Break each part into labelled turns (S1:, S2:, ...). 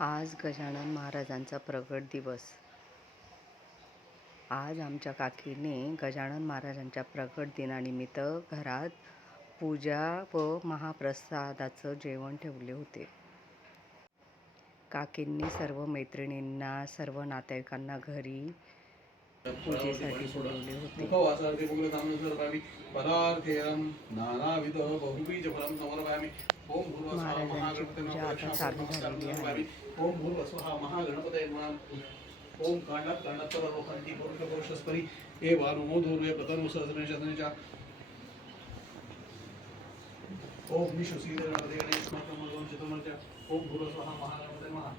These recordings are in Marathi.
S1: आज गजानन महाराजांचा प्रगट दिवस. आज आमच्या काकीने गजानन महाराजांच्या प्रगट दिनानिमित्त घरात पूजा व महाप्रसादाचं जेवण ठेवले होते. काकींनी सर्व मैत्रिणींना सर्व नातेवाईकांना घरी पूजेसाठी बोलवले होते.
S2: मुखवासार्थी पुग्रतामनुसर्वामि पदार्थेयं नानाविध बहुबीजफलं समर्पयामि. ॐ भूर्वस्वः महागणपते
S1: पूजा आता चालू झालेली आहे.
S2: ॐ भूर्वस्वः महागणपते नमः. कांडात रोहांती दूर्वे प्रतनु गणपते गणेश ॐ भूर्वस्वः महागणपते नमः.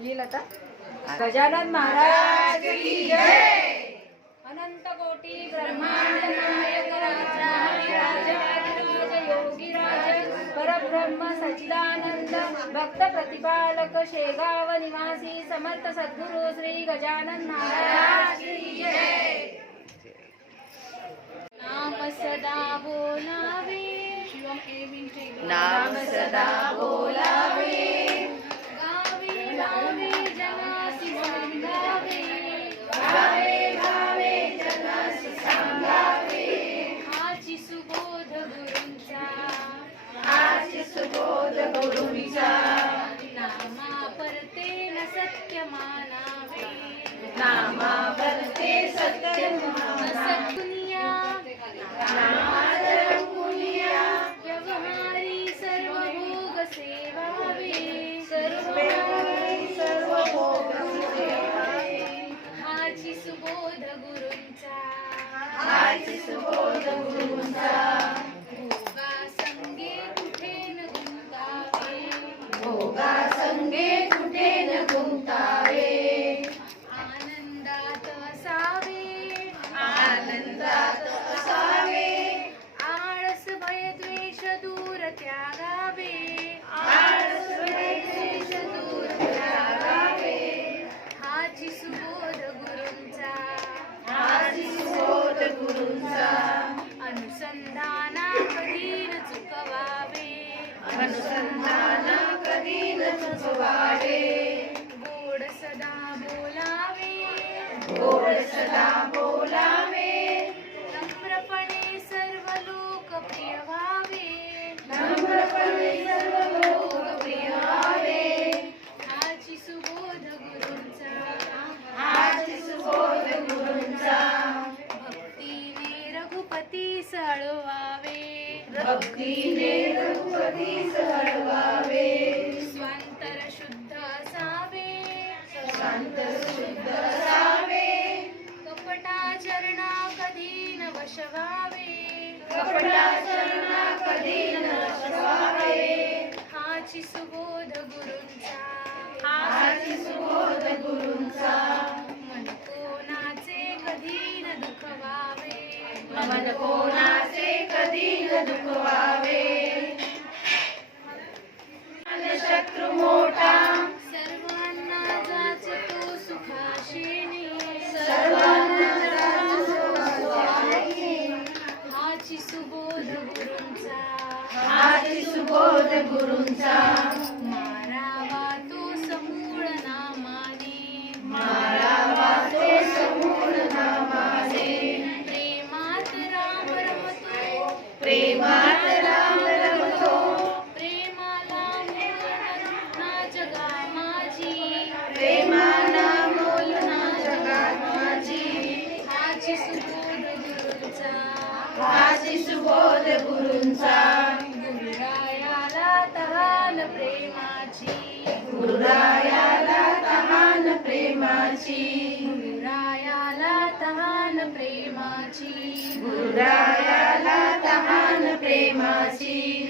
S3: येईल आता.
S4: गजानन महाराज अनंत कोटी ब्रह्मांड नायक योगी परब्रह्म सच्चिदानंद भक्त प्रतिपालक शेगाव निवासी समर्थ सद्गुरु श्री गजानन महाराज नाम सदा बोलावे.
S1: नाम सदा
S4: बोलावे. Amen. अनुसंधान कधी न चुकवावे चरणा कधी न वशवावे. कपटा चरणा कधी न वशवावे हाची सुबोध गुरुंचा. हाची सुबोध गुरुंचा. मन कोणाचे कधी न दुखवावे. मन कोणाचे कधी न दुखवावे. प्रेमाची. हृदयाला तहान प्रेमाची. प्रेमाची. हृदयाला तहान प्रेमाची.